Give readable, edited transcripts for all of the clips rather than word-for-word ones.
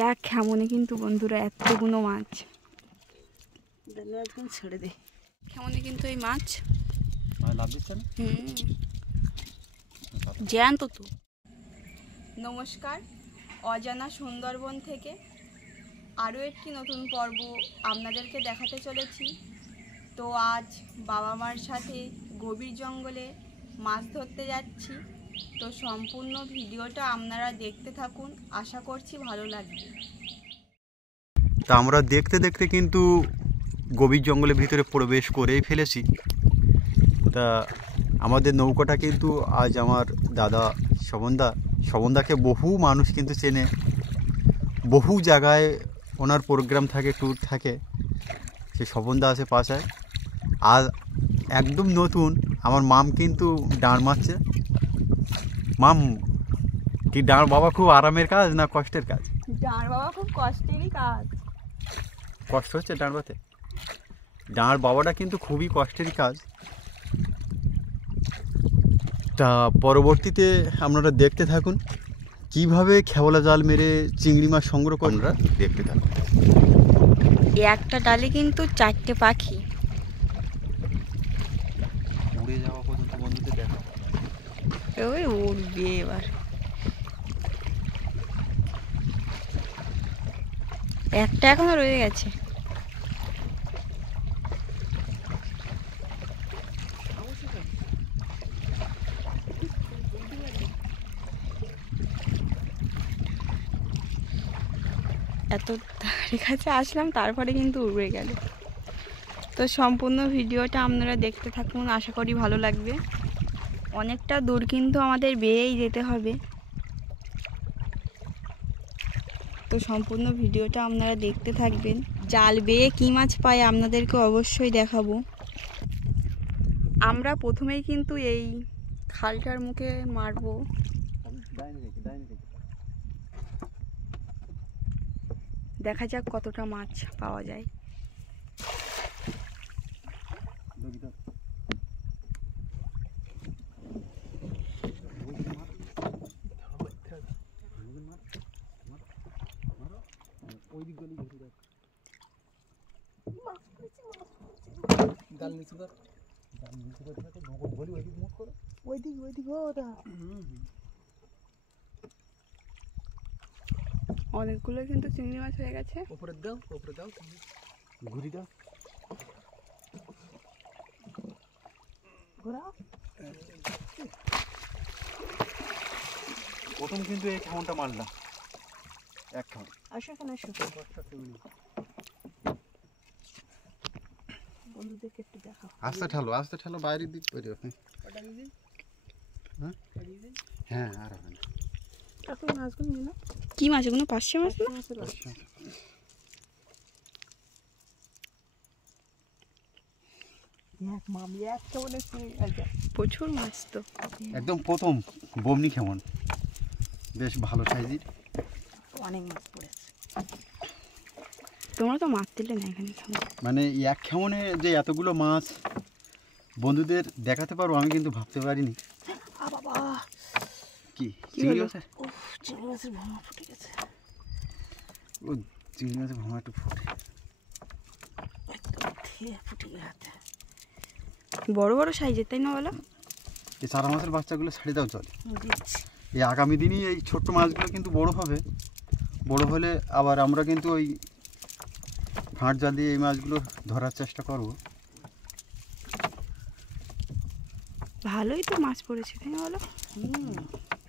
এক খেমনে কিন্তু বন্ধুরা এতগুলো মাছ একদম ছেড়ে দে। খেমনে কিন্তু এই মাছ লাভ দিচ্ছে না। জ্যান্ত তো। নমস্কার, অজানা সুন্দরবন থেকে আরও একটি নতুন পর্ব আপনাদেরকে দেখাতে চলেছি। তো আজ বাবা মার সাথে গভীর জঙ্গলে মাছ ধরতে যাচ্ছি। তো সম্পূর্ণ ভিডিওটা আপনারা দেখতে থাকুন, আশা করছি ভালো লাগবে। তা আমরা দেখতে দেখতে কিন্তু গভীর জঙ্গলের ভিতরে প্রবেশ করেই ফেলেছি। তা আমাদের নৌকাটা কিন্তু আজ আমার দাদা শবনদাকে বহু মানুষ কিন্তু চেনে, বহু জায়গায় ওনার প্রোগ্রাম থাকে, ট্যুর থাকে, সে শবনদা আছে পাশায়। আর একদম নতুন আমার মাম কিন্তু ডাঁড় মারছে। মাম কি ডাঁড় বাবা খুব আরামের কাজ না কষ্টের কাজ? ডাঁড় বাবা খুব কষ্টেরই কাজ। কষ্ট হচ্ছে ডাঁড় বাতে? ডাঁড় বাবাটা কিন্তু খুবই কষ্টেরই কাজ। তা পরবর্তীতে আপনারা দেখতে থাকুন কিভাবে খেওলা জাল মেরে চিংড়ি মাছ সংগ্রহ করে, আমরা দেখতে থাকুন। একটা ডালে কিন্তু 4টে পাখি উড়ে যাওয়া পর্যন্ত বন্ধুদের দেখা। ওই উড়বে এবার। একটা এখনো রয়ে গেছে। এত ধারে কাছে আসলাম, তারপরে কিন্তু উড়ে গেল। তো সম্পূর্ণ ভিডিওটা আপনারা দেখতে থাকুন, আশা করি ভালো লাগবে। অনেকটা দূর কিন্তু আমাদের বেয়েই যেতে হবে। তো সম্পূর্ণ ভিডিওটা আপনারা দেখতে থাকবেন। জাল বেয়ে কী মাছ পাই আপনাদেরকে অবশ্যই দেখাবো। আমরা প্রথমেই কিন্তু এই খালটার মুখে মারবো। দেখা যাক কতটা মাছ পাওয়া যায়। অনেকগুলো কিন্তু চিংড়ি মাছ হয়ে গেছে। উপরে দাও, উপরে দাও, ঘুরি দাও। প্রথম কিন্তু এই খাওয়ানটা মারলাম, এক খাওয়ান। আসো এখানে, আসো। বন্ধুদেরকে একটু দেখাও। আস্তে ঠালো বাইরের দিক করে আপনি। হ্যাঁ আর হবে না। এখন মাছগুলো নিয়ে নাও। কি মাছ এগুলো? পার্শে মাছ না? প্রচুর মাছ তো। একদম প্রথম বমনি খেমন, বেশ ভালো সাইজের। অনেক মাছ পড়েছে। তোমরা তো মাছ দিলে না এখানে। মানে এক খেমনে যে এতগুলো মাছ বন্ধুদের দেখাতে পারবো আমি কিন্তু ভাবতে পারিনি। বাবা, কি চিংড়ি মাছের? চিংড়ি মাছের ভাঙা ফুটে গেছে। ও চিংড়ি মাছের ভাঙা একটু ফুটে ফুটে গেছে। বড় বড় সাইজের, তাই না বলো? এই চারা মাছের বাচ্চাগুলো ছাড়ে দাও চলে। দিচ্ছি। এই আগামী দিনই এই ছোট্ট মাছগুলো কিন্তু বড় হবে। বড় হলে আবার আমরা কিন্তু ওই ফাঁট জাল দিয়ে এই মাছগুলো ধরার চেষ্টা করব। ভালোই তো মাছ পড়েছে, তাই না বলো?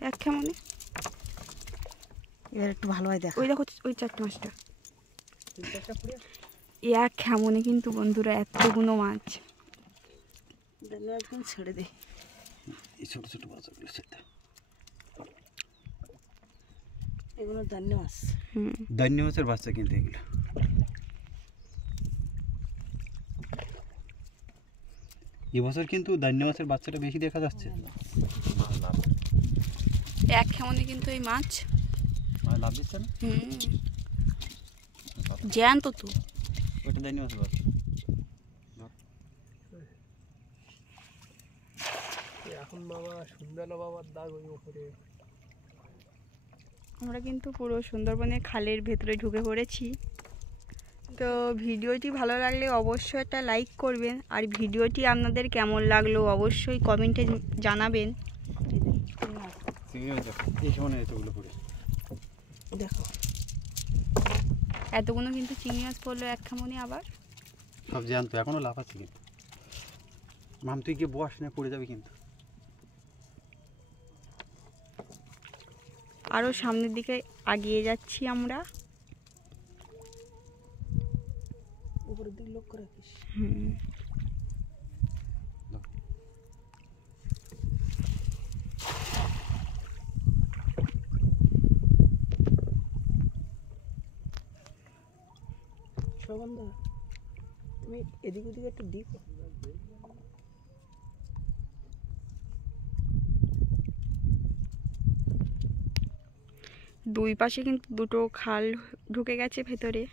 এক খেমনে। এবার একটু ভালো হয় দেখো। ওই দেখো ওই 4টে মাছটা। এক খেমনে কিন্তু বন্ধুরা এতগুলো মাছ। একদম ছেড়ে দে। এই ছোটো ছোটো মাছগুলো ছেড়ে। এগুলো দান্য মাছ। দান্য মাছের বাচ্চা কিন্তু এগুলো। এবছর কিন্তু দান্য মাছের বাচ্চাটা বেশি দেখা যাচ্ছে। এক খেমনে কিন্তু এই মাছ লাভ দিচ্ছে না। জ্যান্ত তো। ওটা দান্য মাছের বাচ্চা। এখন বাবা সুন্দর বাবার দাগ ওই উপরে। আমরা কিন্তু পুরো সুন্দরবনের খালের ভেতরে ঢুকে পড়েছি। তো ভিডিওটি ভালো লাগলে অবশ্যই একটা লাইক করবেন, আর ভিডিওটি আপনাদের কেমন লাগলো অবশ্যই কমেন্টে জানাবেন। দেখো এতগুলো কিন্তু চিংড়ি মাছ পড়লো এক খামনে। আবার সব জ্যান্ত, এখনো লাফাচ্ছে কিন্তু। মাম তুই গিয়ে বস না, পড়ে যাবে কিন্তু। আরও সামনের দিকে এগিয়ে যাচ্ছি আমরা। উপরের দিকে লক্ষ্য রাখিস। শোভনদা, তুমি এদিক ওদিকে একটু ডিপ। দুই পাশে কিন্তু দুটো খাল ঢুকে গেছে ভেতরে।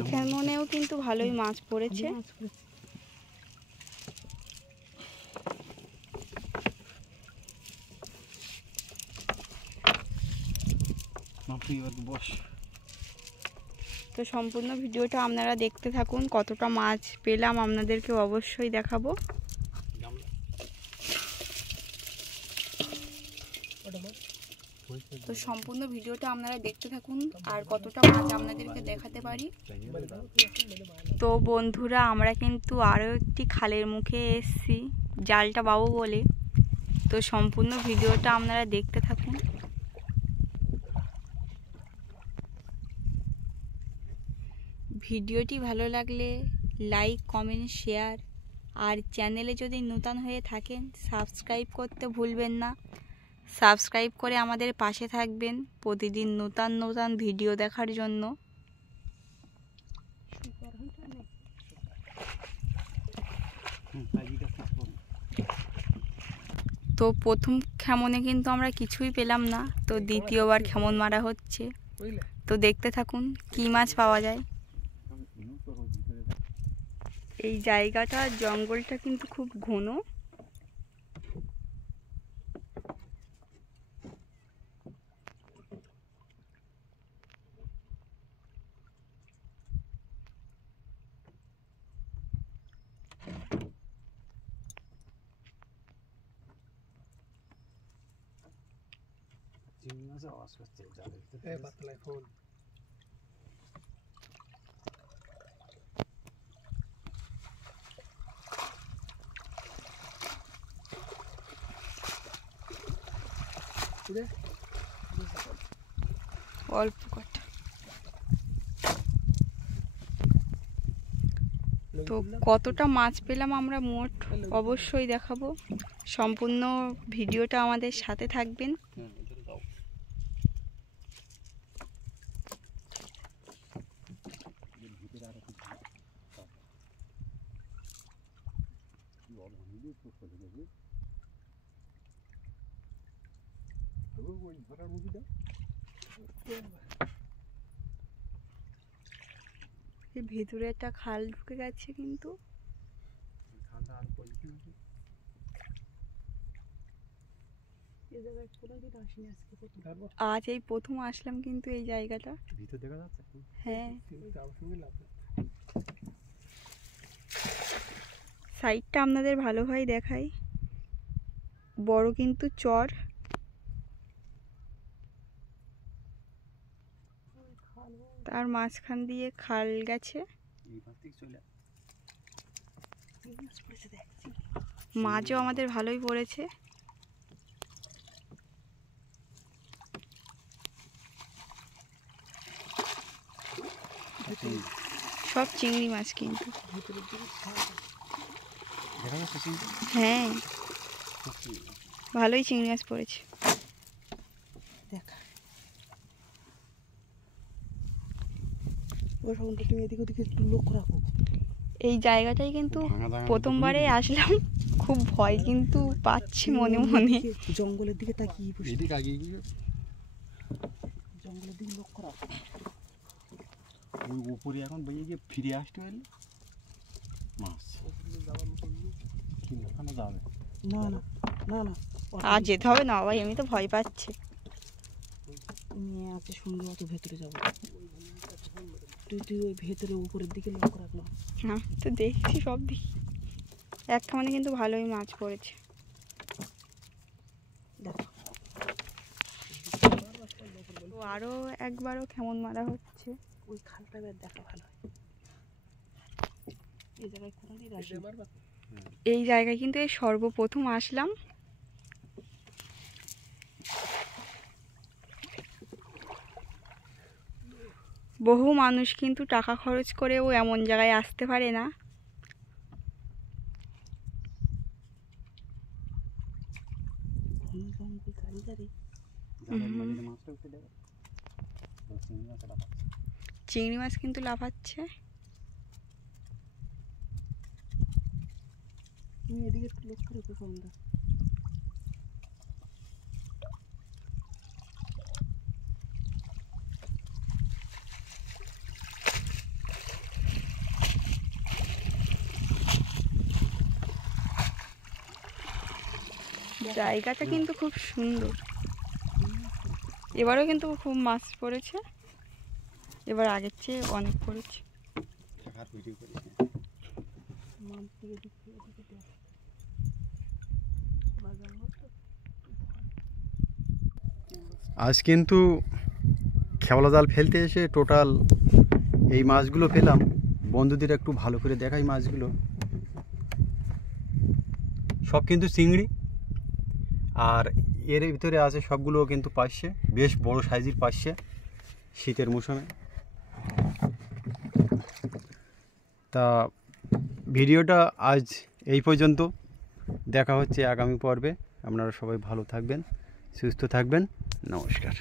এখানেও কিন্তু ভালোই মাছ পড়েছে। তো সম্পূর্ণ ভিডিওটা আপনারা দেখতে থাকুন। কতটা মাছ পেলাম আপনাদেরকে অবশ্যই দেখাবো। তো সম্পূর্ণ ভিডিওটা আপনারা দেখতে থাকুন আর কতটা মাছ আপনাদেরকে দেখাতে পারি। তো বন্ধুরা, আমরা কিন্তু আরও একটি খালের মুখে এসেছি জালটা বাবু বলে। তো সম্পূর্ণ ভিডিওটা আপনারা দেখতে থাকুন। ভিডিওটি ভালো লাগলে লাইক, কমেন্ট, শেয়ার, আর চ্যানেলে যদি নতুন হয়ে থাকেন সাবস্ক্রাইব করতে ভুলবেন না। সাবস্ক্রাইব করে আমাদের পাশে থাকবেন প্রতিদিন নতুন নতুন ভিডিও দেখার জন্য। তো প্রথম খেমনে কিন্তু আমরা কিছুই পেলাম না, তো দ্বিতীয়বার খেমন মারা হচ্ছে। তো দেখতে থাকুন কি মাছ পাওয়া যায়। এই জায়গাটা জঙ্গলটা কিন্তু খুব ঘন। অল্প কটা। তো কতটা মাছ পেলাম আমরা মোট অবশ্যই দেখাবো। সম্পূর্ণ ভিডিওটা আমাদের সাথে থাকবেন। এই ভেতরে একটা খাল ঢুকে গেছে কিন্তু। আজ এই প্রথম আসলাম কিন্তু এই জায়গাটা। হ্যাঁ, সাইডটা আপনাদের ভালোভাবে দেখাই। বড় কিন্তু চর। তার মাঝখান দিয়ে খাল গেছে। মাছও আমাদের ভালোই পড়েছে। সব চিংড়ি মাছ কিন্তু। হ্যাঁ, ভালোই চিংড়ি মাছ পড়েছে। তুমি এদিকে ওদিকে একটু লক্ষ্য রাখো। এই জায়গাটাই কিন্তু প্রথমবারে আসলাম, খুব ভয় কিন্তু পাচ্ছি মনে মনে। জঙ্গলের দিকে তাকিয়ে বসে, এদিকে আগিয়ে গিয়ে জঙ্গলের দিকে লক্ষ্য রাখ। ওই উপরে এখন বেরিয়ে গিয়ে ফিরে আসতে হলে মাছ কিন্তু ওখানে যাবে না না না না, আর যেতে হবে না বাবা, আমি তো ভয় পাচ্ছি। মেয়ে আছে শুনলে অত ভেতরে যাবো। তুই ওই ভেতরে উপরের দিকে লক্ষ্য রাখলাম। হ্যাঁ তো দেখছি সব দিক, একটা মানে কিন্তু ভালোই মাছ পড়েছে। দেখো তো আরও একবারও কেমন মারা হচ্ছে। ওই খালটা এবার দেখা ভালো হয়। এই জায়গায় কোনোদিন আসি। এই জায়গায় কিন্তু এই সর্বপ্রথম আসলাম। বহু মানুষ কিন্তু টাকা খরচ করেও এমন জায়গায় আসতে পারে না। জঙ্গল কারিগরি মাছটা উঠে দেবে চিংড়ি মাছ কিন্তু লাফাচ্ছে। তুমি এদিকে একটু লক্ষ্য রেখো সন্ধ্যা। জায়গাটা কিন্তু খুব সুন্দর। এবারও কিন্তু খুব মাছ পড়েছে, এবার আগের চেয়ে অনেক পড়েছে। আজ কিন্তু খেওলা জাল ফেলতে এসে টোটাল এই মাছগুলো পেলাম। বন্ধুদের একটু ভালো করে দেখাই মাছগুলো, সব কিন্তু চিংড়ি, আর এর ভিতরে আছে সবগুলো কিন্তু পার্শে, বেশ বড় সাইজের পার্শে শীতের মৌসুমে। তা ভিডিওটা আজ এই পর্যন্ত, দেখা হচ্ছে আগামী পর্বে। আপনারা সবাই ভালো থাকবেন, সুস্থ থাকবেন, নমস্কার।